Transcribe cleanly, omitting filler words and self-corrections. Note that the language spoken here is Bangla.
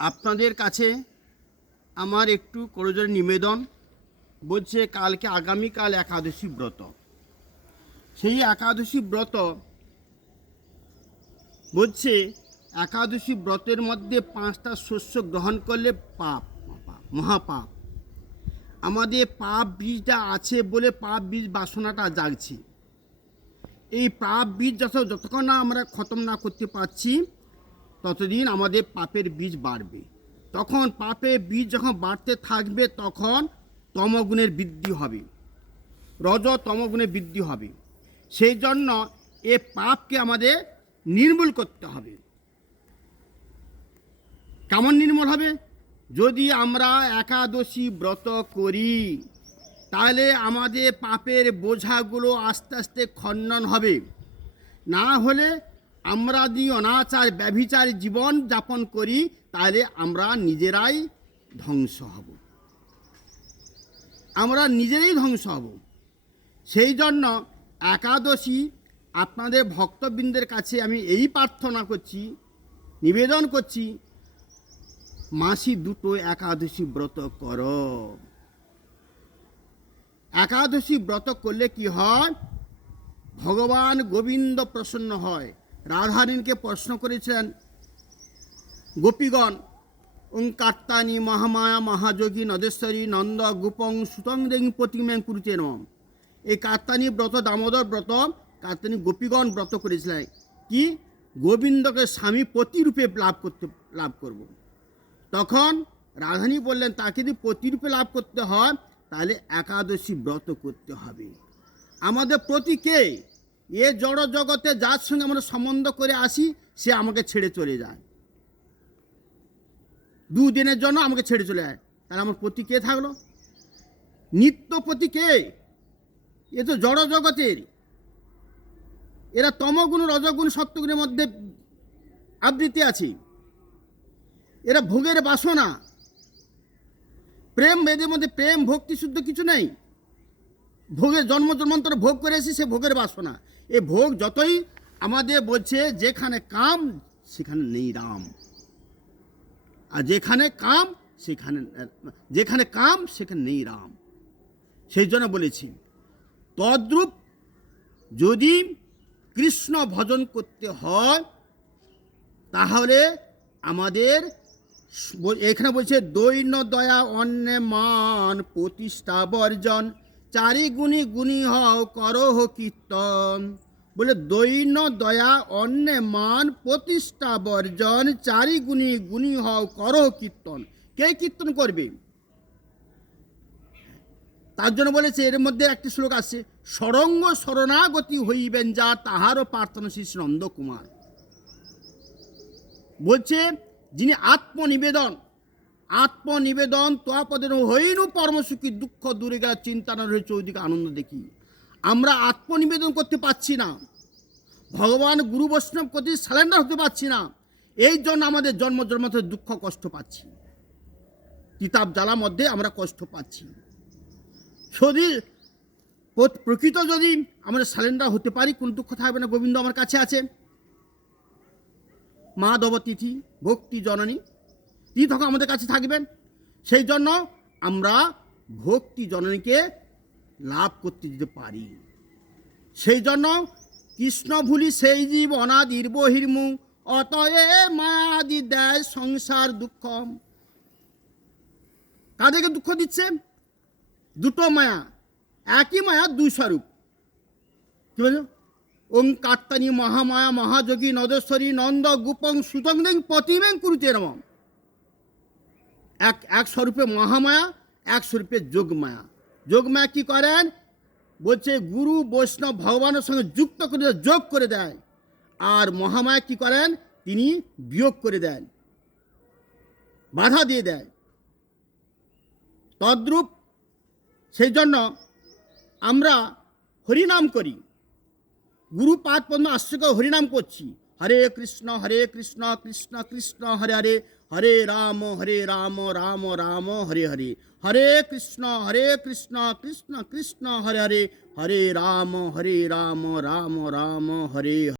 আপনাদের কাছে আমার একটু করজোড়ে নিবেদন। বলছে কালকে আগামীকাল একাদশী ব্রত। সেই একাদশী ব্রত বলছে একাদশী ব্রতের মধ্যে 5টা শস্য গ্রহণ করলে পাপ, মহাপাপ। আমাদের পাপ বীজটা আছে বলে পাপ বীজ বাসনাটা জাগছে। এই পাপ বীজ যতক্ষণ না আমরা খতম না করতে পারছি ততদিন আমাদের পাপের বীজ বাড়বে। তখন পাপের বীজ যখন বাড়তে থাকবে তখন তমগুণের বৃদ্ধি হবে, রজ তমগুণের বৃদ্ধি হবে। সেই জন্য এ পাপকে আমাদের নির্মূল করতে হবে। কেমন নির্মূল হবে? যদি আমরা একাদশী ব্রত করি তাহলে আমাদের পাপের বোঝাগুলো আস্তে আস্তে খণ্ডন হবে। না হলে আমরা যদি অনাচার ব্যভিচার জীবন যাপন করি তাহলে আমরা নিজেরাই ধ্বংস হব, আমরা নিজেরাই ধ্বংস হব। সেই জন্য একাদশী আপনাদের ভক্তবৃন্দের কাছে আমি এই প্রার্থনা করছি, নিবেদন করছি, মাসি দুটো একাদশী ব্রত করো। একাদশী ব্রত করলে কি হয়? ভগবান গোবিন্দ প্রসন্ন হয়। রাধারানীকে প্রশ্ন করেছেন গোপীগণ, ওং কাত্তানি মহামায়া মহাযোগী নদেশ্বরী নন্দ গোপং সুতং দেং প্রতিমেং কুরুতে নম। এই কাত্তানি ব্রত, দামোদর ব্রত কাত্তানি গোপীগণ ব্রত করেছিলেন কি গোবিন্দকে স্বামী প্রতিরূপে লাভ করব। তখন রাধারানী বললেন তাকে যদি প্রতিরূপে লাভ করতে হয় তাহলে একাদশী ব্রত করতে হবে। আমাদের প্রতি কে? এ জড় জগতে যার সঙ্গে আমরা সম্বন্ধ করে আসি সে আমাকে ছেড়ে চলে যায়, দুদিনের জন্য আমাকে ছেড়ে চলে যায়। তাহলে আমার প্রতি কে থাকলো? নিত্য প্রতি কে? এ তো জড় জগতের। এরা তমগুণ রজগুণ সত্যগুণের মধ্যে আবৃত্তি আছে। এরা ভোগের বাসনা। প্রেম, এদের মধ্যে প্রেম ভক্তি শুদ্ধ কিছু নেই। ভোগের জন্ম জন্মান্তরে ভোগ করে এসেছি, সে ভোগের বাসনা। এ ভোগ যতই আমাদের বলছে যেখানে কাম সেখানে নেই রাম, আর যেখানে কাম সেখানে নেই রাম। সেই জন্য বলেছি তদ্রূপ যদি কৃষ্ণ ভজন করতে হয় তাহলে আমাদের এখানে বলছে দৈন্য দয়া অন্যে মান প্রতিষ্ঠা বর্জন চারি গুণী গুণী হও করহ কীর্তন। বলে দৈন্য দয়া অন্যে মান প্রতিষ্ঠা বর্জন চারি গুণী গুণী হও করহ কীর্তন। কে কীর্তন করবে? তার জন্য বলেছে এর মধ্যে একটি শ্লোক আছে, সরঙ্গ শরণাগতি হইবেন যা তাহারও প্রার্থনা শ্রী নন্দকুমার। বলছে যিনি আত্মনিবেদন তোয়াপদের হইনু পরমসুখী দুঃখ দূরে গেল চিন্তা না রয়ে চৌদিকে আনন্দ দেখি। আমরা আত্মনিবেদন করতে পারছি না, ভগবান গুরু বৈষ্ণব প্রতি সারেন্ডার হতে পারছি না। এই জন্য আমাদের জন্ম জন্মান্তর দুঃখ কষ্ট পাচ্ছি, কিতাব জ্বালা মধ্যে আমরা কষ্ট পাচ্ছি। যদি প্রকৃত যদি আমরা সারেন্ডার হতে পারি কোন দুঃখ থাকবে না। গোবিন্দ আমার কাছে আছে, মাধব তিথি ভক্তি জননী, তিনি তখন আমাদের কাছে থাকবেন। সেই জন্য আমরা ভক্তি জননীকে লাভ করতে দিতে পারি। সেই জন্য কৃষ্ণ ভুলি সেই জীব অনাদির বহির্মু অতএ মায়াদি দেয় সংসার দুঃখ। কাদেরকে দুঃখ দিচ্ছে? দুটো মায়া, একই মায়া দুই স্বরূপ। কি বলছো? ওং কাত্তানি মহামায়া মহাযোগী নদেশ্বরী নন্দ গোপং সুতং দেং প্রতিমেং কুরুতে নম। এক স্বরূপে মহামায়া, এক স্বরূপে যোগমায়া। যোগমায়া কি করেন? বলছে গুরু বৈষ্ণব ভগবানের সঙ্গে যুক্ত করে যোগ করে দেয়। আর মহামায়া কি করেন? তিনি বিয়োগ করে দেন, বাধা দিয়ে দেয়। তদ্রূপ সেই জন্য আমরা হরিনাম করি, গুরু পাদ পদ্ম আশ্রয় করে হরিনাম করছি। হরে কৃষ্ণ কৃষ্ণ কৃষ্ণ হরে হরে, হরে রাম রাম রাম হরে হরে, হরে কৃষ্ণ কৃষ্ণ কৃষ্ণ হরে হরে, হরে রাম রাম রাম হরে।